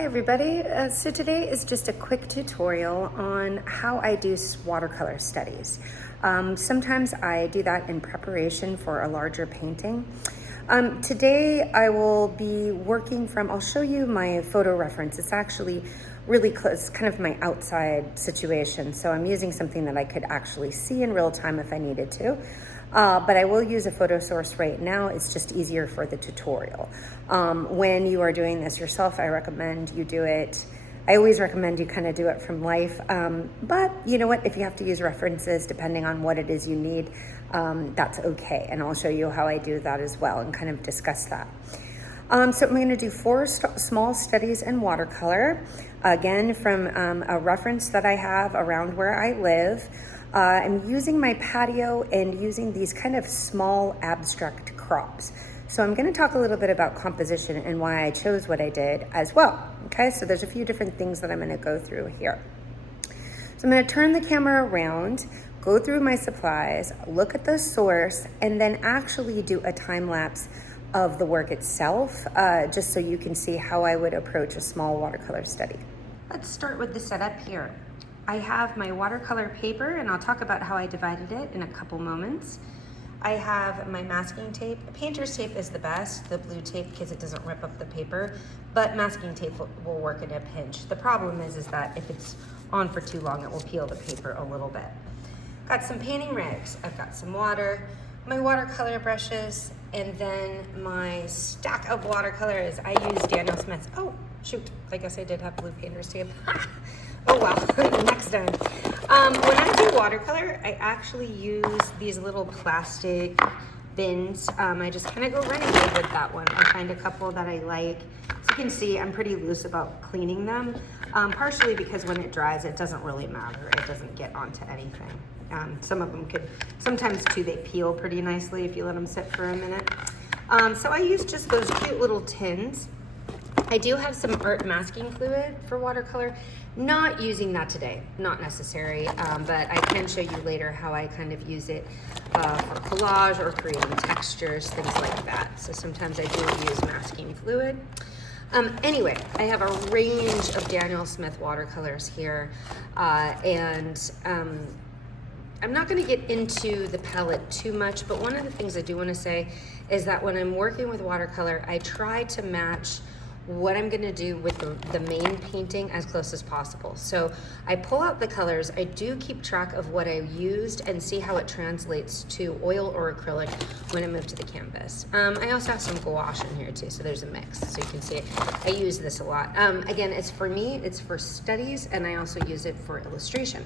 Hi everybody, so today is just a quick tutorial on how I do watercolor studies. Sometimes I do that in preparation for a larger painting. Today I will be working from, I'll show you my photo reference. It's actually really close, kind of my outside situation. So I'm using something that I could actually see in real time if I needed to. But I will use a photo source right now. It's just easier for the tutorial. When you are doing this yourself, I recommend you do it. I always recommend you kind of do it from life. But you know what, if you have to use references, depending on what it is you need, that's okay. And I'll show you how I do that as well and kind of discuss that. So I'm going to do 4 small studies in watercolor, again from a reference that I have around where I live. I'm using my patio and using these kind of small abstract crops. So I'm going to talk a little bit about composition and why I chose what I did as well. Okay, so there's a few different things that I'm going to go through here. So I'm going to turn the camera around, go through my supplies, look at the source, and then actually do a time lapse of the work itself, just so you can see how I would approach a small watercolor study. Let's start with the setup here. I have my watercolor paper, and I'll talk about how I divided it in a couple moments. I have my masking tape. Painter's tape is the best, the blue tape, because it doesn't rip up the paper, but masking tape will work in a pinch. The problem is that if it's on for too long, it will peel the paper a little bit. Got some painting rags. I've got some water, my watercolor brushes, and then my stack of watercolors. I use Daniel Smith's. Oh, shoot, I guess I did have blue painter's tape. Oh well, next time. When I do watercolor, I actually use these little plastic bins. I just kind of go renegade with that one. I find a couple that I like. So you can see I'm pretty loose about cleaning them, partially because when it dries, it doesn't really matter. It doesn't get onto anything. Some of them could, sometimes too, they peel pretty nicely if you let them sit for a minute. So I use just those cute little tins. I do have some art masking fluid for watercolor. Not using that today, not necessary, but I can show you later how I kind of use it for collage or creating textures, things like that. So sometimes I do use masking fluid. Anyway, I have a range of Daniel Smith watercolors here, and I'm not going to get into the palette too much, but one of the things I do want to say is that when I'm working with watercolor, I try to match what I'm going to do with the main painting as close as possible. So I pull out the colors, I do keep track of what I used and see how it translates to oil or acrylic when I move to the canvas. I also have some gouache in here too, so there's a mix. So you can see I use this a lot. Again, it's for me, it's for studies, and I also use it for illustration.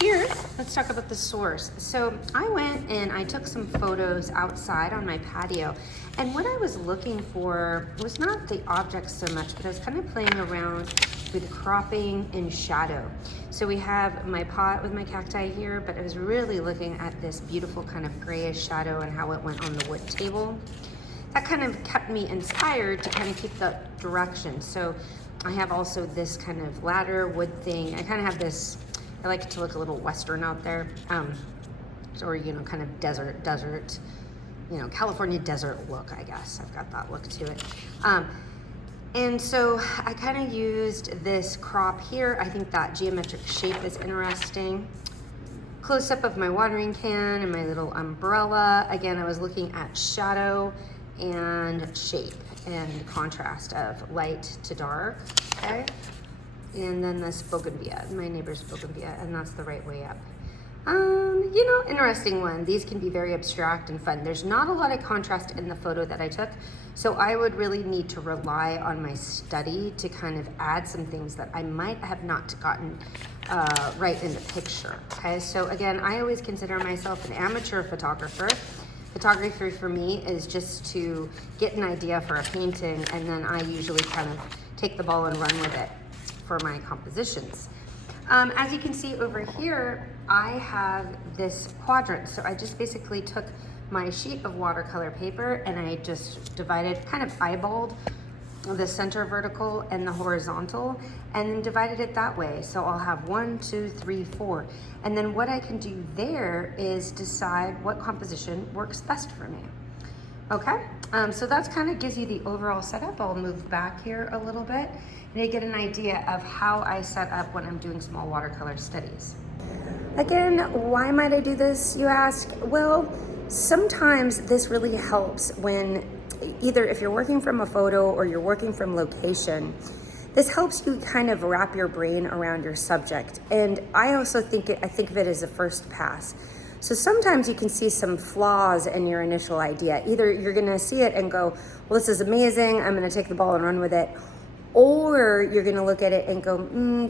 Here, let's talk about the source. So I went and I took some photos outside on my patio, and what I was looking for was not the objects so much, but I was kind of playing around with cropping and shadow. So we have my pot with my cacti here, but I was really looking at this beautiful kind of grayish shadow and how it went on the wood table. That kind of kept me inspired to kind of keep that direction. So I have also this kind of ladder wood thing. I kind of have this, I like it to look a little Western out there, or, you know, kind of desert, you know, California desert look, I guess. I've got that look to it. And so I kind of used this crop here. I think that geometric shape is interesting. Close up of my watering can and my little umbrella. Again, I was looking at shadow and shape and contrast of light to dark, okay? And then this bougainvillea, my neighbor's bougainvillea, and that's the right way up. You know, interesting one. These can be very abstract and fun. There's not a lot of contrast in the photo that I took, so I would really need to rely on my study to kind of add some things that I might have not gotten right in the picture, okay? So again, I always consider myself an amateur photographer. Photography for me is just to get an idea for a painting, and then I usually kind of take the ball and run with it for my compositions. As you can see over here, I have this quadrant. So I just basically took my sheet of watercolor paper and I just divided, kind of eyeballed the center vertical and the horizontal, and then divided it that way. So I'll have 1, 2, 3, 4. And then what I can do there is decide what composition works best for me. Okay, So that's kind of gives you the overall setup. I'll move back here a little bit and you get an idea of how I set up when I'm doing small watercolor studies. Again, why might I do this, you ask? Well, sometimes this really helps when either if you're working from a photo or you're working from location, this helps you kind of wrap your brain around your subject. And I also think I think of it as a first pass. So sometimes you can see some flaws in your initial idea. Either you're gonna see it and go, well, this is amazing, I'm gonna take the ball and run with it. Or you're gonna look at it and go,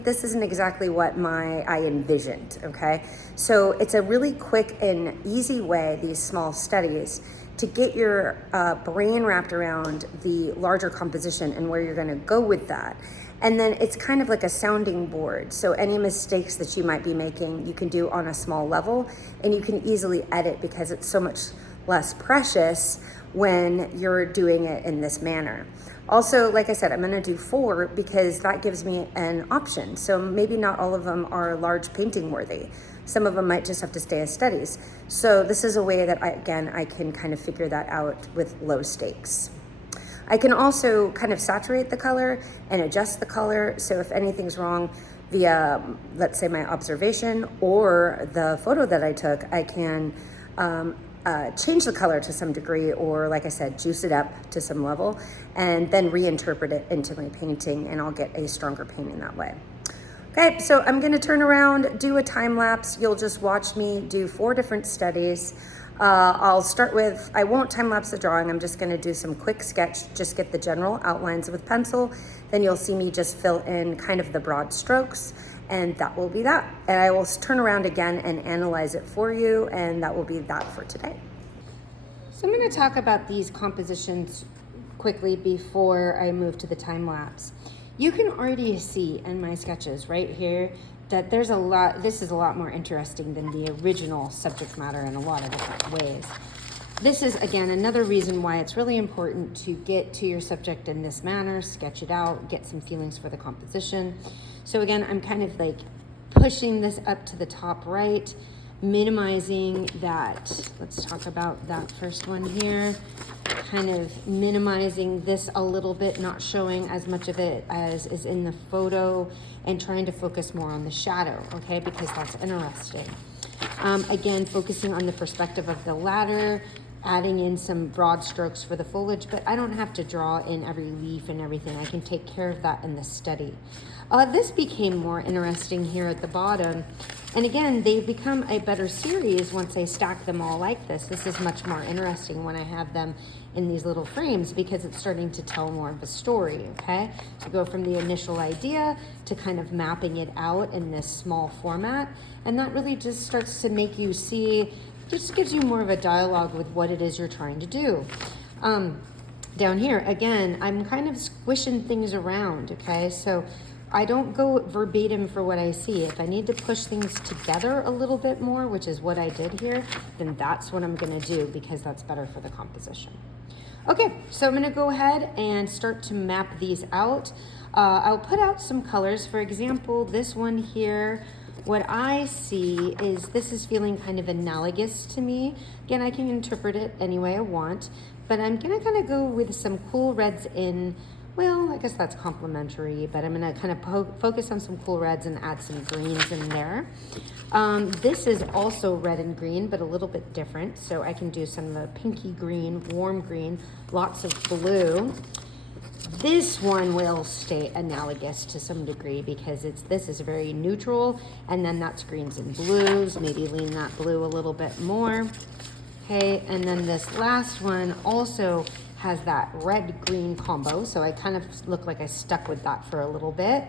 this isn't exactly what I envisioned, okay? So it's a really quick and easy way, these small studies, to get your brain wrapped around the larger composition and where you're gonna go with that. And then it's kind of like a sounding board. So any mistakes that you might be making, you can do on a small level and you can easily edit because it's so much less precious when you're doing it in this manner. Also, like I said, I'm gonna do 4 because that gives me an option. So maybe not all of them are large painting worthy. Some of them might just have to stay as studies. So this is a way that I can kind of figure that out with low stakes. I can also kind of saturate the color and adjust the color. So if anything's wrong via, let's say, my observation or the photo that I took, I can change the color to some degree, or like I said, juice it up to some level and then reinterpret it into my painting, and I'll get a stronger painting that way. Okay, so I'm gonna turn around, do a time lapse. You'll just watch me do 4 different studies. I'll start with, I won't time lapse the drawing, I'm just gonna do some quick sketch, just get the general outlines with pencil. Then you'll see me just fill in kind of the broad strokes, and that will be that. And I will turn around again and analyze it for you, and that will be that for today. So I'm gonna talk about these compositions quickly before I move to the time lapse. You can already see in my sketches right here that there's a lot, this is a lot more interesting than the original subject matter in a lot of different ways. This is, again, another reason why it's really important to get to your subject in this manner, sketch it out, get some feelings for the composition. So again, I'm kind of like pushing this up to the top right, minimizing that. Let's talk about that first one here. Kind of minimizing this a little bit, not showing as much of it as is in the photo, and trying to focus more on the shadow, okay, because that's interesting. Again, focusing on the perspective of the ladder, adding in some broad strokes for the foliage, but I don't have to draw in every leaf and everything. I can take care of that in the study. This became more interesting here at the bottom. And again, they've become a better series once I stack them all like this. This is much more interesting when I have them in these little frames because it's starting to tell more of a story, okay? So go from the initial idea to kind of mapping it out in this small format. And that really just starts to make you see, just gives you more of a dialogue with what it is you're trying to do. Down here, again, I'm kind of squishing things around, okay? So I don't go verbatim for what I see. If I need to push things together a little bit more, which is what I did here, then that's what I'm gonna do because that's better for the composition. Okay, so I'm gonna go ahead and start to map these out. I'll put out some colors. For example, this one here, what I see is this is feeling kind of analogous to me. Again, I can interpret it any way I want, but I'm gonna kind of go with some cool reds in. Well, I guess that's complementary, but I'm gonna kind of focus on some cool reds and add some greens in there. This is also red and green, but a little bit different. So I can do some of the pinky green, warm green, lots of blue. This one will stay analogous to some degree because this is very neutral, and then that's greens and blues, maybe lean that blue a little bit more. Okay, and then this last one also has that red-green combo, so I kind of look like I stuck with that for a little bit.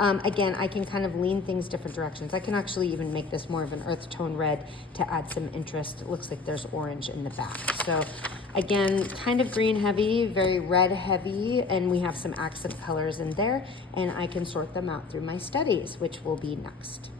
Again, I can kind of lean things different directions. I can actually even make this more of an earth tone red to add some interest. It looks like there's orange in the back. So again, kind of green heavy, very red heavy, and we have some accent colors in there, and I can sort them out through my studies, which will be next.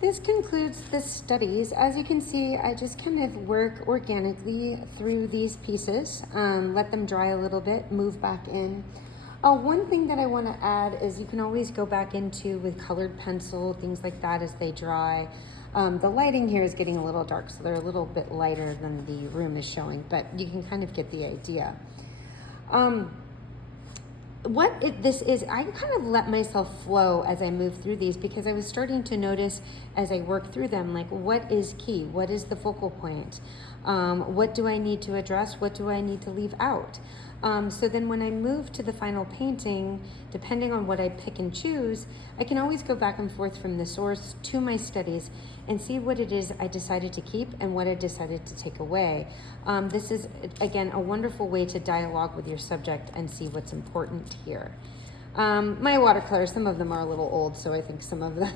This concludes the studies. As you can see, I just kind of work organically through these pieces, let them dry a little bit, move back in. One thing that I want to add is you can always go back into with colored pencil, things like that as they dry. The lighting here is getting a little dark, so they're a little bit lighter than the room is showing, but you can kind of get the idea. This is, I kind of let myself flow as I move through these because I was starting to notice as I work through them, like what is key? What is the focal point? What do I need to address? What do I need to leave out? So then when I move to the final painting, depending on what I pick and choose, I can always go back and forth from the source to my studies and see what it is I decided to keep and what I decided to take away. This is, again, a wonderful way to dialogue with your subject and see what's important here. My watercolors, some of them are a little old, so I think some of the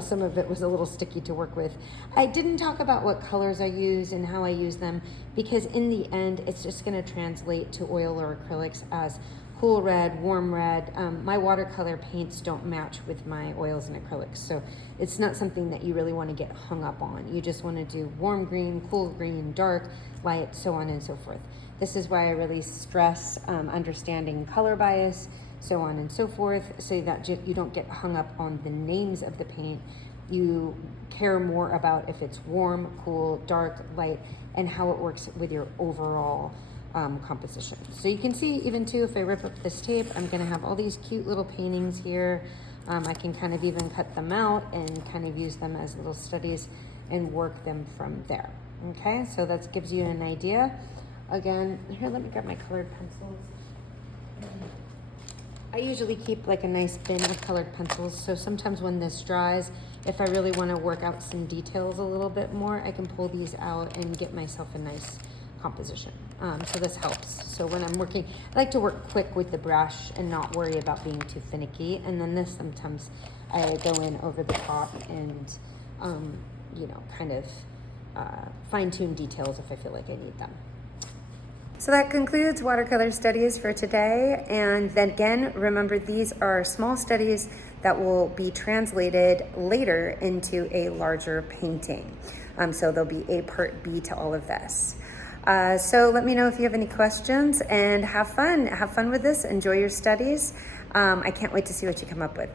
some of it was a little sticky to work with. I didn't talk about what colors I use and how I use them because in the end, it's just gonna translate to oil or acrylics as cool red, warm red. My watercolor paints don't match with my oils and acrylics, so it's not something that you really wanna get hung up on. You just wanna do warm green, cool green, dark, light, so on and so forth. This is why I really stress understanding color bias, so on and so forth, so that you don't get hung up on the names of the paint. You care more about if it's warm, cool, dark, light, and how it works with your overall composition. So you can see even too, if I rip up this tape, I'm gonna have all these cute little paintings here. I can kind of even cut them out and kind of use them as little studies and work them from there. Okay, so that gives you an idea. Again, here, let me grab my colored pencils. I usually keep like a nice bin of colored pencils, so sometimes when this dries, if I really want to work out some details a little bit more, I can pull these out and get myself a nice composition. So this helps. So when I'm working, I like to work quick with the brush and not worry about being too finicky. And then this, sometimes I go in over the top and, kind of fine-tune details if I feel like I need them. So that concludes watercolor studies for today. And then again, remember these are small studies that will be translated later into a larger painting. So there'll be a part B to all of this. So let me know if you have any questions and have fun. Have fun with this, enjoy your studies. I can't wait to see what you come up with.